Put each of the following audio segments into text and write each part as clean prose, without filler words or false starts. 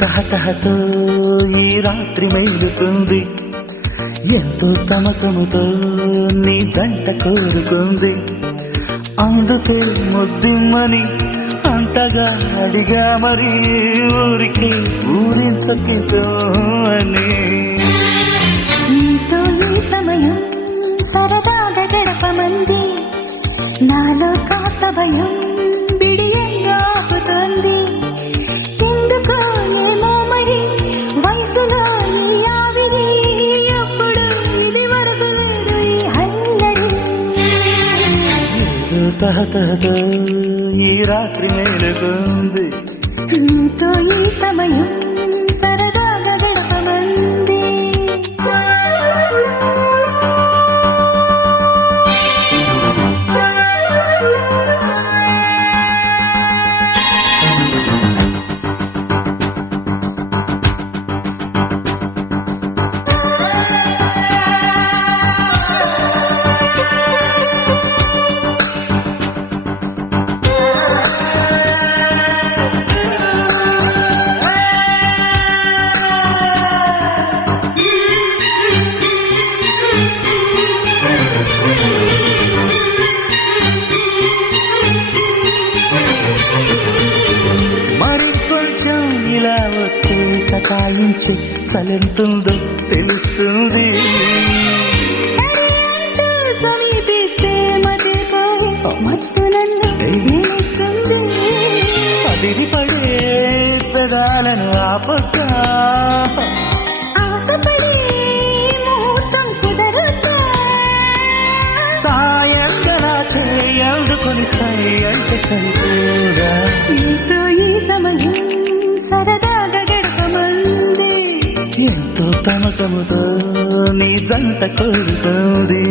తహతహతో ఈ రాత్రి మేలుతుంది, ఎంతో తమకముతో నీ జంట కోరుకుంది. అందుకే ముద్దిమ్మని అంతగా అడిగా, మరి ఊరికి ఊరించకితో అని. నీతో ఈ సమయం సరదాగా గడపమంది, నాలో కాస్త భయం బిడియంగా ఆపుతోంది. ఎందుకో ఏమో మరి వయసులో ఈ ఆవిరి, ఎప్పుడు ఇది వరకు లేదు ఈ హల్లరి. తహతహతో ఈ రాత్రి మేలుకుంది, నీతో ఈ సమయం సరదాగా గడపమంది. మరి కొంచెం ఇలా వస్తే సతాయించి చలెంతుందో తెలుస్తుంది. సరే అంటూ సమీపిస్తే మతిపోయి మత్తు నన్ను వేస్తుంది. అదిరి పడే పెదాలను ఆపొద్దా, ఆశపడి ముహూర్తం కుదరదా, సాయంగా చేయందుకొని సై అంటే సరిపోదా. నీతో ఈ సమయం సరదాగా గడపమంది, ఎంతో తమకముతో నీ జంట కోరుతుంది.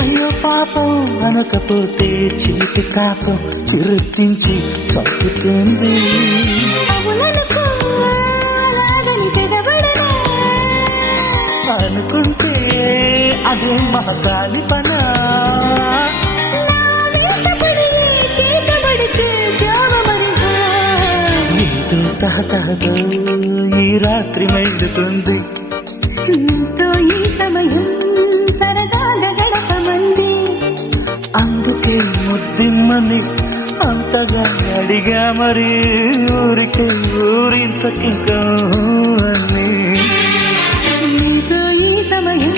అయ్యో పాపం అనకపోతే చిలిపి కాపం చిరుతించి చంపుతుంది. అనుకుంటే అదే మహగాలి పనా, ఏదో తహతహతో ఈ రాత్రి మేలుతుంది, నీతో ఈ సమయం సరదాగా గడపమంది. అందుకే ముద్దిమ్మని అంతగా అడిగా, మరి ఊరికి ఊరించకింకా అని. నీతో ఈ సమయం